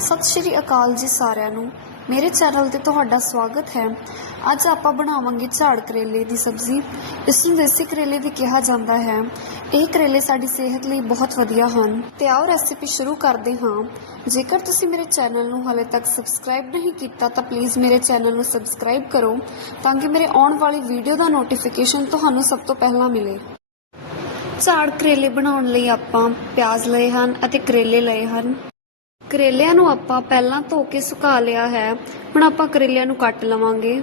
ਸਤਿ ਸ਼੍ਰੀ ਅਕਾਲ ਜੀ ਸਾਰਿਆਂ ਨੂੰ। ਮੇਰੇ ਚੈਨਲ ਤੇ ਤੁਹਾਡਾ ਸਵਾਗਤ ਹੈ। ਅੱਜ ਆਪਾਂ ਬਣਾਵਾਂਗੇ ਝਾੜ ਕਰੇਲੇ ਦੀ ਸਬਜ਼ੀ। ਇਸ ਨੂੰ ਦੇਸੀ ਕਰੇਲੇ ਵੀ ਕਿਹਾ ਜਾਂਦਾ ਹੈ। ਇਹ ਕਰੇਲੇ ਸਾਡੀ ਸਿਹਤ ਲਈ ਬਹੁਤ ਵਧੀਆ ਹਨ। ਤੇ ਆਓ ਰੈਸਿਪੀ ਸ਼ੁਰੂ ਕਰਦੇ ਹਾਂ। ਜੇਕਰ ਤੁਸੀਂ ਮੇਰੇ ਚੈਨਲ ਨੂੰ ਹਾਲੇ ਤੱਕ ਸਬਸਕ੍ਰਾਈਬ ਨਹੀਂ ਕੀਤਾ, ਤਾਂ ਪਲੀਜ਼ ਮੇਰੇ ਚੈਨਲ ਨੂੰ ਸਬਸਕ੍ਰਾਈਬ ਕਰੋ ਤਾਂ ਕਿ ਮੇਰੇ ਆਉਣ ਵਾਲੀ ਵੀਡੀਓ ਦਾ ਨੋਟੀਫਿਕੇਸ਼ਨ ਤੁਹਾਨੂੰ ਸਭ ਤੋਂ ਪਹਿਲਾਂ ਮਿਲੇ। ਝਾੜ ਕਰੇਲੇ ਬਣਾਉਣ ਲਈ ਆਪਾਂ ਪਿਆਜ਼ ਲਏ ਹਨ ਅਤੇ ਕਰੇਲੇ ਲਏ ਹਨ। ਕਰੇਲਿਆਂ ਨੂੰ ਆਪਾਂ ਪਹਿਲਾਂ ਧੋ ਕੇ ਸੁਕਾ ਲਿਆ ਹੈ। ਹੁਣ ਆਪਾਂ ਕਰੇਲਿਆਂ ਨੂੰ ਕੱਟ ਲਵਾਂਗੇ।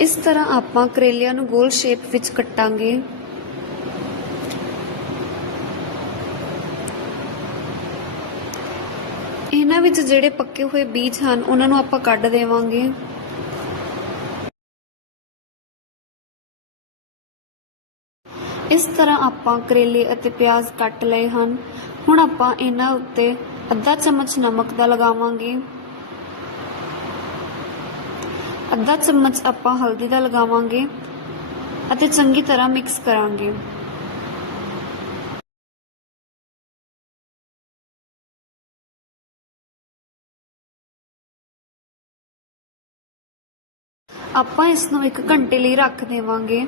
ਇਸ ਤਰ੍ਹਾਂ ਆਪਾਂ ਕਰੇਲਿਆਂ ਨੂੰ ਗੋਲ ਸ਼ੇਪ ਵਿੱਚ ਕੱਟਾਂਗੇ। ਇਹਨਾਂ ਵਿੱਚ ਜਿਹੜੇ ਪੱਕੇ ਹੋਏ ਬੀਜ ਹਨ, ਉਹਨਾਂ ਨੂੰ ਆਪਾਂ ਕੱਢ ਦੇਵਾਂਗੇ। ਇਸ ਤਰ੍ਹਾਂ ਆਪਾਂ ਕਰੇਲੇ ਅਤੇ ਪਿਆਜ਼ ਕੱਟ ਲਏ ਹਨ। ਹੁਣ ਆਪਾਂ ਇਹਨਾਂ ਉੱਤੇ ਅੱਧਾ ਚਮਚ ਨਮਕ ਦਾ ਲਗਾਵਾਂਗੇ। ਅੱਧਾ ਚਮਚ ਆਪਾਂ ਹਲਦੀ ਦਾ ਲਗਾਵਾਂਗੇ ਅਤੇ ਚੰਗੀ ਤਰ੍ਹਾਂ ਮਿਕਸ ਕਰਾਂਗੇ। ਆਪਾਂ ਇਸ ਨੂੰ 1 ਘੰਟੇ ਲਈ ਰੱਖ ਦੇਵਾਂਗੇ।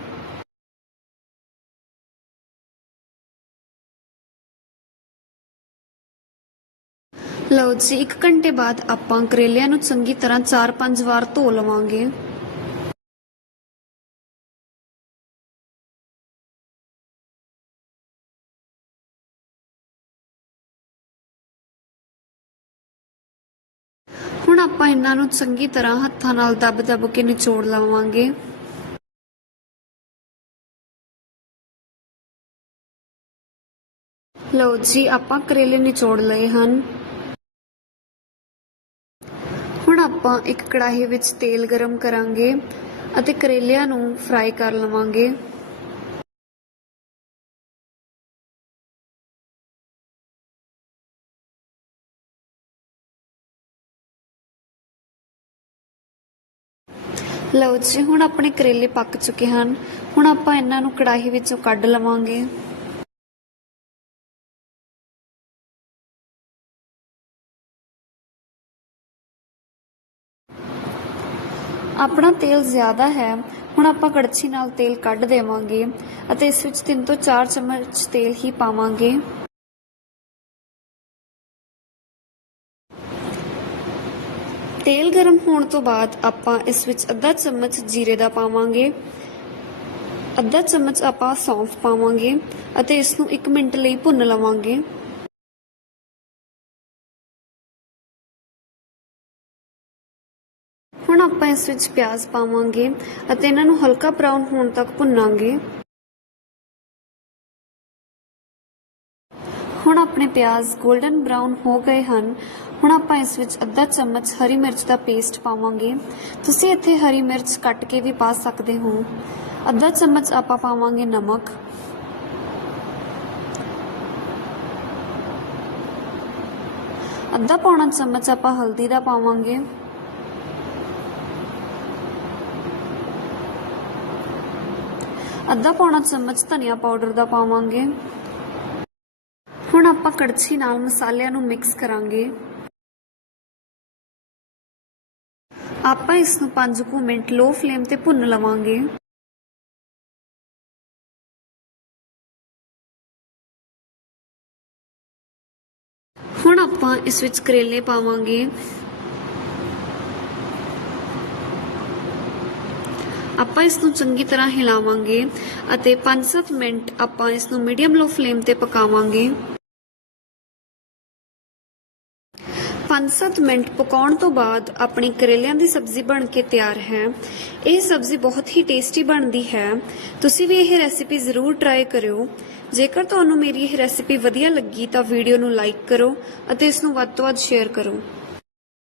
ਲਓ ਜੀ 1 ਘੰਟੇ ਬਾਅਦ ਆਪਾਂ ਕਰੇਲਿਆਂ ਨੂੰ ਚੰਗੀ ਤਰ੍ਹਾਂ 4-5 ਵਾਰ ਧੋ ਲਵਾਂਗੇ। ਹੁਣ ਆਪਾਂ ਇਹਨਾਂ ਨੂੰ ਚੰਗੀ ਤਰ੍ਹਾਂ ਹੱਥਾਂ ਨਾਲ ਦੱਬ-ਦੱਬ ਕੇ ਨਿਚੋੜ ਲਵਾਂਗੇ। ਲਓ ਜੀ, ਆਪਾਂ ਕਰੇਲੇ ਨਿਚੋੜ ਲਏ ਹਨ। ਹੁਣ ਆਪਾਂ ਇੱਕ ਕੜਾਹੀ ਵਿੱਚ ਤੇਲ ਗਰਮ ਕਰਾਂਗੇ ਅਤੇ ਕਰੇਲਿਆਂ ਨੂੰ ਫਰਾਈ ਕਰ ਲਵਾਂਗੇ। ਲਓ ਜੀ, ਹੁਣ ਆਪਣੇ ਕਰੇਲੇ ਪੱਕ ਚੁੱਕੇ ਹਨ। ਹੁਣ ਆਪਾਂ ਇਹਨਾਂ ਨੂੰ ਕੜਾਹੀ ਵਿੱਚੋਂ ਕੱਢ ਲਵਾਂਗੇ। ਆਪਣਾ ਤੇਲ ਜ਼ਿਆਦਾ ਹੈ, ਹੁਣ ਆਪਾਂ ਕੜਛੀ ਨਾਲ ਤੇਲ ਕੱਢ ਦੇਵਾਂਗੇ ਅਤੇ ਇਸ ਵਿੱਚ 3 ਤੋਂ 4 ਚਮਚ ਤੇਲ ਹੀ ਪਾਵਾਂਗੇ। ਤੇਲ ਗਰਮ ਹੋਣ ਤੋਂ ਬਾਅਦ ਆਪਾਂ ਇਸ ਵਿੱਚ ਅੱਧਾ ਚਮਚ ਜੀਰੇ ਦਾ ਪਾਵਾਂਗੇ। ਅੱਧਾ ਚਮਚ ਆਪਾਂ ਸੌਂਫ ਪਾਵਾਂਗੇ ਅਤੇ ਇਸ ਨੂੰ 1 ਮਿੰਟ ਲਈ ਭੁੰਨ ਲਵਾਂਗੇ। ਹੁਣ ਆਪਾਂ ਇਸ ਵਿੱਚ ਪਿਆਜ਼ ਪਾਵਾਂਗੇ ਅਤੇ ਇਹਨਾਂ ਨੂੰ ਹਲਕਾ ਬਰਾਊਨ ਹੋਣ ਤੱਕ ਭੁੰਨਾਂਗੇ। ਹੁਣ ਆਪਣੇ ਪਿਆਜ਼ 골ਡਨ ਬਰਾਊਨ ਹੋ ਗਏ ਹਨ। ਹੁਣ ਆਪਾਂ ਇਸ ਵਿੱਚ ਅੱਧਾ ਚਮਚ ਹਰੀ ਮਿਰਚ ਦਾ ਪੇਸਟ ਪਾਵਾਂਗੇ। ਤੁਸੀਂ ਇੱਥੇ ਹਰੀ ਮਿਰਚ ਕੱਟ ਕੇ ਵੀ ਪਾ ਸਕਦੇ ਹੋ। ਅੱਧਾ ਚਮਚ ਆਪਾਂ ਪਾਵਾਂਗੇ ਨਮਕ। ਅੱਧਾ ਪੌਣਾ ਚਮਚ ਆਪਾਂ ਹਲਦੀ ਦਾ ਪਾਵਾਂਗੇ। ਅੱਧਾ ਪੌਣਾ ਚਮਚ ਧਨੀਆ ਪਾਊਡਰ ਦਾ ਪਾਵਾਂਗੇ। ਹੁਣ ਆਪਾਂ ਕੜਛੀ ਨਾਲ ਮਸਾਲਿਆਂ ਨੂੰ ਮਿਕਸ ਕਰਾਂਗੇ। ਆਪਾਂ ਇਸ ਨੂੰ 5 ਕੁ ਮਿੰਟ ਲੋ ਫਲੇਮ ਤੇ ਭੁੰਨ ਲਵਾਂਗੇ। ਹੁਣ ਆਪਾਂ ਇਸ ਵਿੱਚ ਕਰੇਲੇ ਪਾਵਾਂਗੇ। ਆਪਾਂ ਇਸ ਨੂੰ ਚੰਗੀ ਤਰ੍ਹਾਂ ਹਿਲਾਵਾਂਗੇ ਅਤੇ 5-7 ਮਿੰਟ ਆਪਾਂ ਇਸ ਨੂੰ ਮੀਡੀਅਮ ਲੋ ਫਲੇਮ ਤੇ ਪਕਾਵਾਂਗੇ। 5-7 ਮਿੰਟ ਪਕਾਉਣ ਤੋਂ ਬਾਅਦ ਆਪਣੀ ਕਰੇਲਿਆਂ ਦੀ ਸਬਜ਼ੀ ਬਣ ਕੇ ਤਿਆਰ ਹੈ। ਇਹ ਸਬਜ਼ੀ ਬਹੁਤ ਹੀ ਟੇਸਟੀ ਬਣਦੀ ਹੈ। ਤੁਸੀਂ ਵੀ ਇਹ ਰੈਸਿਪੀ ਜ਼ਰੂਰ ਟਰਾਈ ਕਰਿਓ। ਜੇਕਰ ਤੁਹਾਨੂੰ ਮੇਰੀ ਇਹ ਰੈਸਿਪੀ ਵਧੀਆ ਲੱਗੀ ਤਾਂ ਵੀਡੀਓ ਨੂੰ ਲਾਈਕ ਕਰੋ ਅਤੇ ਇਸ ਨੂੰ ਵੱਧ ਤੋਂ ਵੱਧ ਸ਼ੇਅਰ ਕਰੋ।